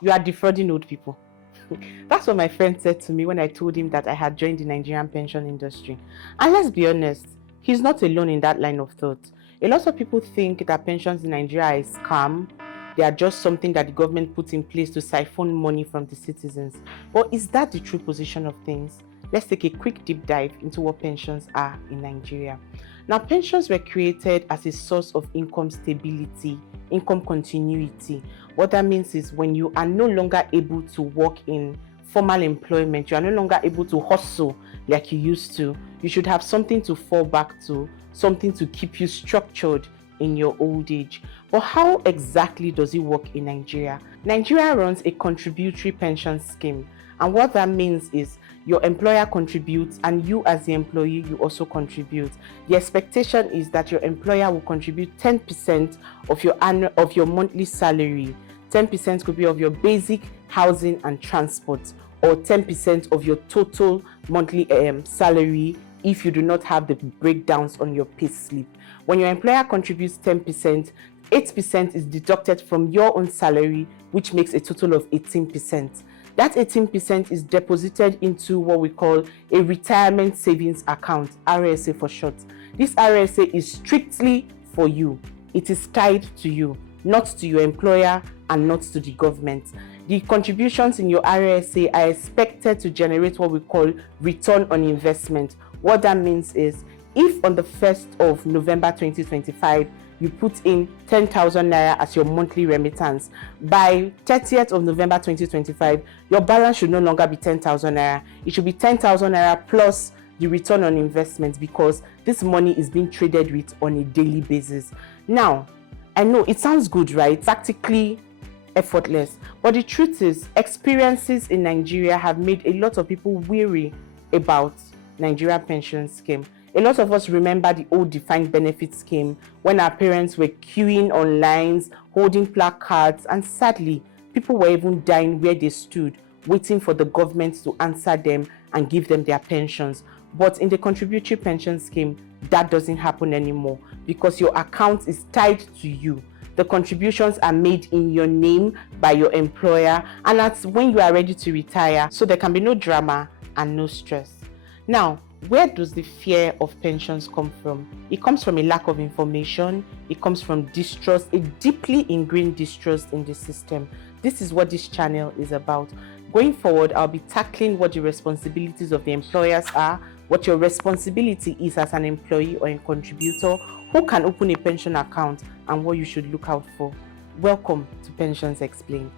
You are defrauding old people. That's what my friend said to me when I told him that I had joined the Nigerian pension industry. And let's be honest, he's not alone in that line of thought. A lot of people think that pensions in Nigeria are a scam. They are just something that the government put in place to siphon money from the citizens. But is that the true position of things? Let's take a quick deep dive into what pensions are in Nigeria. Now, pensions were created as a source of income stability, income continuity. What that means is when you are no longer able to work in formal employment, you are no longer able to hustle like you used to, you should have something to fall back to, something to keep you structured in your old age. But how exactly does it work in Nigeria? Nigeria runs a contributory pension scheme, and what that means is your employer contributes and you as the employee, you also contribute. The expectation is that your employer will contribute 10% of your monthly salary. 10% could be of your basic housing and transport, or 10% of your total monthly salary if you do not have the breakdowns on your pay slip. When your employer contributes 10%, 8% is deducted from your own salary, which makes a total of 18%. That 18% is deposited into what we call a retirement savings account, RSA for short. This RSA is strictly for you. It is tied to you, not to your employer and not to the government. The contributions in your RSA are expected to generate what we call return on investment. What that means is, if on the 1st of November 2025, you put in 10,000 naira as your monthly remittance, by 30th of November 2025, your balance should no longer be 10,000 naira. It should be 10,000 naira plus the return on investment, because this money is being traded with on a daily basis. Now, I know it sounds good, right? Practically effortless. But the truth is, experiences in Nigeria have made a lot of people weary about Nigerian pension scheme. A lot of us remember the old defined benefit scheme when our parents were queuing on lines, holding placards, and sadly, people were even dying where they stood, waiting for the government to answer them and give them their pensions. But in the contributory pension scheme, that doesn't happen anymore, because your account is tied to you. The contributions are made in your name by your employer, and that's when you are ready to retire, so there can be no drama and no stress. Now, where does the fear of pensions come from? It comes from a lack of information. It comes from distrust, a deeply ingrained distrust in the system. This is what this channel is about. Going forward, I'll be tackling what the responsibilities of the employers are, what your responsibility is as an employee or a contributor, who can open a pension account, and what you should look out for. Welcome to Pensions Explained.